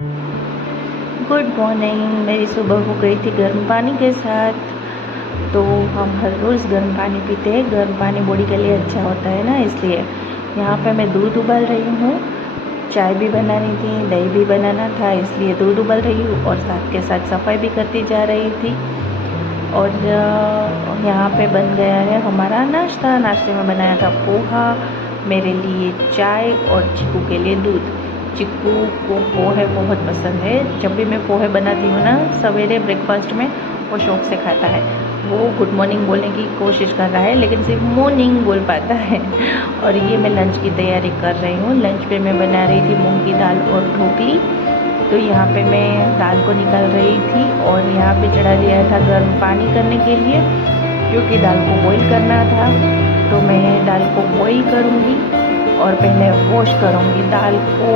Good morning. मेरी सुबह हो गई थी गर्म पानी के साथ। तो हम हर रोज़ गर्म पानी पीते हैं। गर्म पानी बॉडी के लिए अच्छा होता है ना, इसलिए यहाँ पे मैं दूध उबाल रही हूँ। चाय भी बनानी थी, दही भी बनाना था, इसलिए दूध उबाल रही हूँ और साथ के साथ सफाई भी करती जा रही थी। और यहाँ पे बन गया है हमारा नाश्ता। नाश्ते में बनाया था पोहा, मेरे लिए चाय और चिक्कू के लिए दूध। चिक्कू को पोहे बहुत पसंद है। जब भी मैं पोहे बनाती हूँ ना सवेरे ब्रेकफास्ट में, वो शौक से खाता है। वो गुड मॉर्निंग बोलने की कोशिश कर रहा है लेकिन सिर्फ मॉर्निंग बोल पाता है। और ये मैं लंच की तैयारी कर रही हूँ। लंच पे मैं बना रही थी मूंग की दाल और ढोकली। तो यहाँ पे मैं दाल को निकाल रही थी और यहाँ पे चढ़ा दिया था गर्म पानी करने के लिए, क्योंकि दाल को बॉईल करना था। तो मैं दाल को बॉईल करूँगी और पहले वॉश करूँगी दाल को।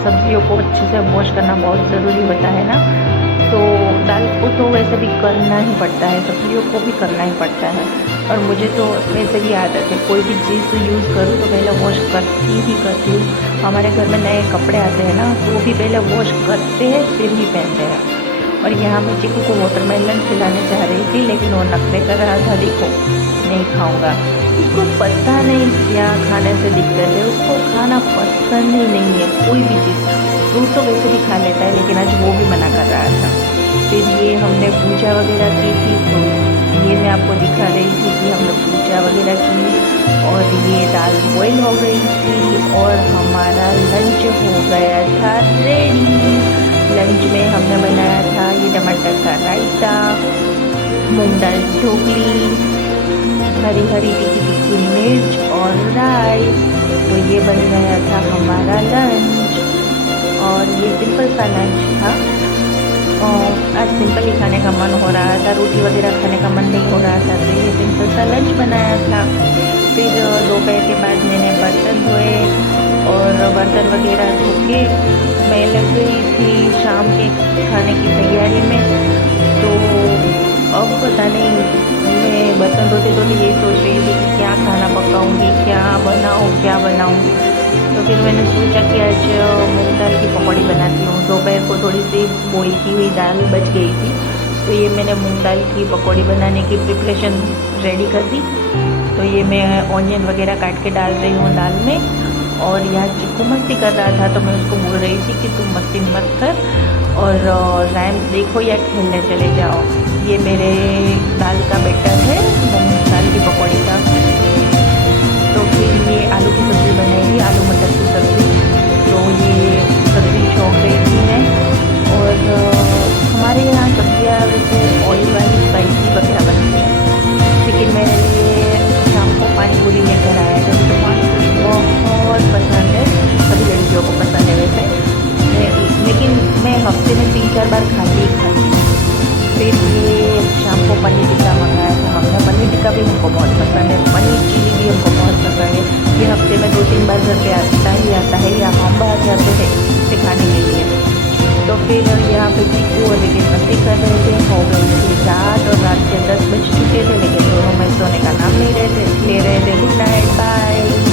सब्जियों को अच्छे से वॉश करना बहुत ज़रूरी होता है ना, तो दाल को तो वैसे भी करना ही पड़ता है, सब्जियों को भी करना ही पड़ता है। और मुझे तो वैसे भी आदत है, कोई भी चीज़ यूज़ करूँ तो पहले वॉश करती हूँ। हमारे घर में नए कपड़े आते हैं ना, तो वो भी पहले वॉश करते हैं फिर ही पहनते हैं। और यहाँ मैं चिक्कू को वाटरमेलन खिलाने चाह रही थी, लेकिन वो नखरे कर रहा था, देखो नहीं खाऊंगा। उसको पता नहीं क्या खाने से दिक्कत है, उसको खाना पसंद ही नहीं है कोई भी चीज़। फ्रूट तो वैसे भी खा लेता है, लेकिन आज वो भी मना कर रहा था। फिर ये हमने पूजा वगैरह की थी, तो ये मैं आपको दिखा रही थी कि हमने पूजा वगैरह की। और ये दाल बॉईल हो गई थी और हमारा लंच हो गया था रेडी। लंच में हमने बनाया था ये टमाटर का रायता, मूंग दाल ढोकली, हरी हरी तीखी तीखी मिर्च और राइस। तो ये बन गया था हमारा लंच। और ये सिंपल सा लंच था। आज सिंपल ही खाने का मन हो रहा था, रोटी वगैरह खाने का मन नहीं हो रहा था, तो ये सिंपल सा लंच बनाया था। फिर दोपहर के बाद मैंने बर्तन धोए और बर्तन वगैरह धो के मैं लग गई थी शाम के खाने की तैयारी में। तो अब पता नहीं, मैं बर्तन धोते धोते ये सोच रही थी कि क्या खाना पकाऊंगी, क्या बनाऊं। तो फिर मैंने सोचा कि आज मूंग दाल की पकौड़ी बनाती हूँ। दोपहर को थोड़ी सी बॉईल की हुई दाल बच गई थी, तो ये मैंने मूंग दाल की पकौड़ी बनाने की प्रिपरेशन रेडी कर दी। तो ये मैं ऑनियन वगैरह काट के डाल रही हूँ दाल में। और यहाँ चिक्कू मस्ती कर रहा था, तो मैं उसको बोल रही थी कि तुम मस्ती मत कर और राइम्स देखो या खेलने चले जाओ। ये मेरे दाल का बैटर है, मूंग दाल की पकौड़ी का। तो फिर ये आलू की सब्ज़ी बनाएगी, आलू मटर की सब्ज़ी। तो ये सब्ज़ी छोड़ रही थी मैं। और हमारे यहाँ सब्जियाँ वैसे ऑयल वाली स्पाइसी वगैरह बनती है, लेकिन मेरे लिए शाम को पानी पूरी लेकर आया था। तो पानी पूरी बहुत पसंद है, सभी लड़कियों को पसंद है वैसे, लेकिन मैं हफ्ते में 3-4 बार खाती हूँ। फिर ये शाम को पनीर टिक्का मंगाया था हमने। पनीर टिक्का भी हमको बहुत पसंद है, पनीर चिली भी हमको बहुत पसंद है। ये हफ्ते में 2-3 बार घर पे आता है या हम बाहर जाते हैं इसे खाने के लिए। तो फिर यहाँ पे चिक्कू और लेकिन मस्ती कर रहे थे। हो गई थी रात और रात के 10 बज चुके थे, लेकिन दोनों में सोने का नाम नहीं ले रहे थे। Good night, bye.